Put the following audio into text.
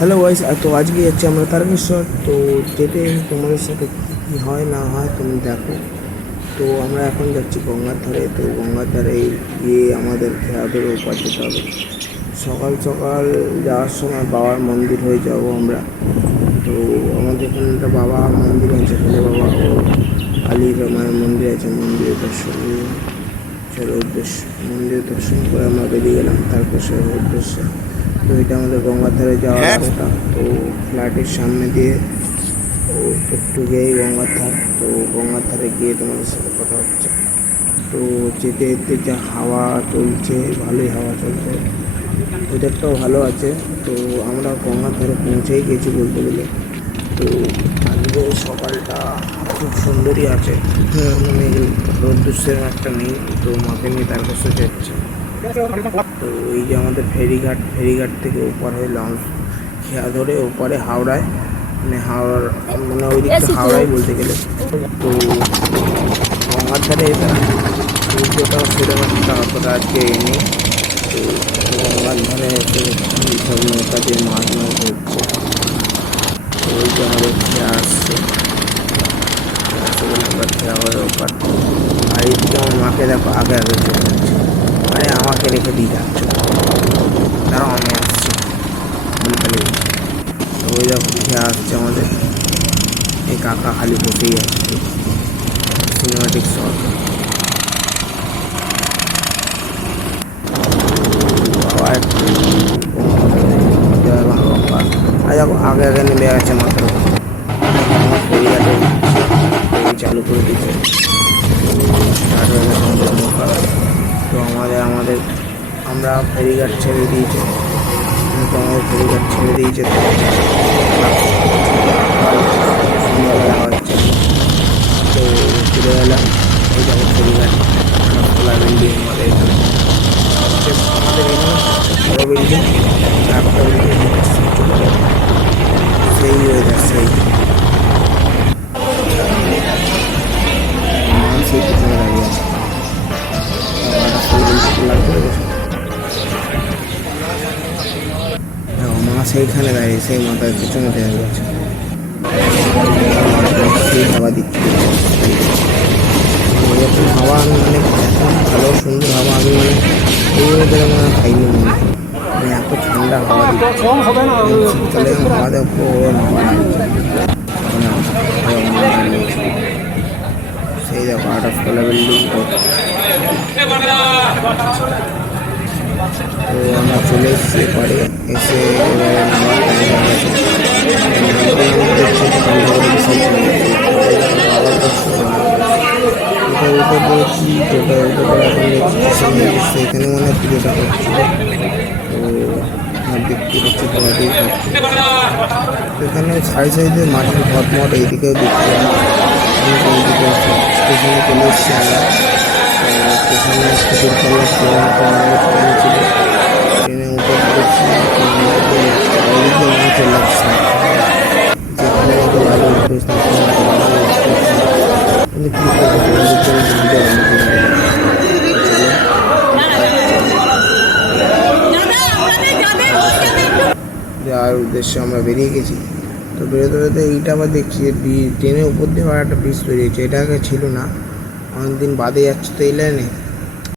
Hello guys, তো আজকে যাচ্ছি আমরা তারকেশ্বর। তো যেতে তোমাদের সাথে কী হয় না হয় তুমি দেখো। তো আমরা এখন যাচ্ছি গঙ্গার ধারে। তো গঙ্গার ধারে গিয়ে আমাদের খেয়াদের ওপার যেতে হবে। সকাল সকাল যাওয়ার সময় বাবার মন্দির হয়ে যাব আমরা। তো আমাদের এখানে একটা বাবা মন্দির আছে, এখানে বাবা ও কালী মায়ের মন্দির আছে। মন্দিরের দর্শন চলো উদ্দেশ্য, মন্দির দর্শন করে আমরা বেরিয়ে গেলাম তারকেশ্বরের উদ্দেশ্যে। তো এটা আমাদের গঙ্গার ধারে যাওয়ার রাস্তা। তো ফ্ল্যাটের সামনে দিয়ে ও একটু গিয়েই গঙ্গার ধার। তো গঙ্গার ধারে গিয়ে তোমাদের সাথে কথা হচ্ছে। তো যেতে যেতে যা হাওয়া চলছে, ভালোই হাওয়া চলছে, ওয়েদারটাও ভালো আছে। তো আমরা গঙ্গার ধারে পৌঁছেই গেছি বলতে গেলে। তো আজকে সকালটা খুব সুন্দরই আছে, মানে রোদ্দুর সেরকম একটা নেই। তো মাকে নিয়ে তার কাছে যাচ্ছে। তো এই যে আমাদের ফেরিঘাট, ফেরিঘাট থেকে ওপার হয়ে লঞ্চ খেয়া ধরে ওপারে হাওড়ায়, হাওড়ার ওই দিকটা হাওড়ায় বলতে গেলে। তো গঙ্গার ধারে এটা সূর্যটাও সেরকম একটা অতটা আজকে নেই। তো গঙ্গার ধারে সব নৌকা দিয়ে মাছ হচ্ছে। তো ওই যে আমাদের খেয়া আসছে, আমরা খেয়া হয়ে ওপার। আর এইদিকে আমার মাকে দেখো আগে আগে চলে যাচ্ছে, মানে আমাকে রেখে দিয়ে যাচ্ছে। তারাও আমি আসছি বলতে। তো ওই দেখো খেয়ে আসছে আমাদের এই কাকা, খালি বসেই আসছে। Cinematic shot. বাবা একটু আগে আগে নেমে গেছে মাথার উপর। ফেরিঘাটে ফেরি চালু করে দিচ্ছে, স্টার্ট হয়ে গেছে আমাদের নৌকা। তো আমাদের আমরা ফেরিঘাট ছেড়ে দিয়েছে, তো আমাদের ফেরিঘাট ছেড়ে দিয়েছে। তো সন্ধ্যাবেলা হচ্ছে। তো চলে গেলাম এই যেমন ফেরিঘাট, খোলা বিল্ডিং আমাদের এখানে হচ্ছে। আমাদের এখানে বড় বিল্ডিং, একটা বিল্ডিং সেই ওয়েদার সেই সেই পিছনে দাঁড়িয়ে আছে। মা সেইখানে দাঁড়িয়ে, সেই মাথার পিছনে দাঁড়িয়ে আছে, সেই হাওয়া দিচ্ছে। এরকম হাওয়া আমি এত ভালো সুন্দর হাওয়া আমি এই ওয়েদারে খাইনি মনে হয়। এত ঠান্ডা হাওয়া দিচ্ছে, শীতকালে হাওয়া দেখো সেই দেখো আটাশতলা বিল্ডিং। তো আমরা চলে এসেছি পরে, এসে এবারে নামার টাইম হয়ে গেছে। উঠে পড়েছি, যেটা উঠে পড়ে এখন সেখানে মনে পুজোটা হচ্ছিল। তো দেখতে পাচ্ছি তোমাদের এখানে সাইড সাইডে মাটির ঘটমট, এইদিকেও দেখতে এইদিকে স্টেশনে চলে এসেছি আমরা। স্টেশনে খুঁটির পাল্লা ট্রেন ছিল, ট্রেনে উঠে পড়েছি। এইদিকে মানুষের লাগছে যেখানে মতো ভালো এক্সপ্রেস না, কিন্তু কী করবো তোমাদের জন্য সুবিধা যাওয়ার উদ্দেশ্যে আমরা বেরিয়ে গেছি। তো বেরোতে বেরোতে এইটা আবার দেখছি ট্রেনের উপর দিয়ে আবার একটা ব্রিজ তৈরি হয়েছে, এটা আগে ছিল না, অনেকদিন বাদে যাচ্ছে তো এই লাইনে।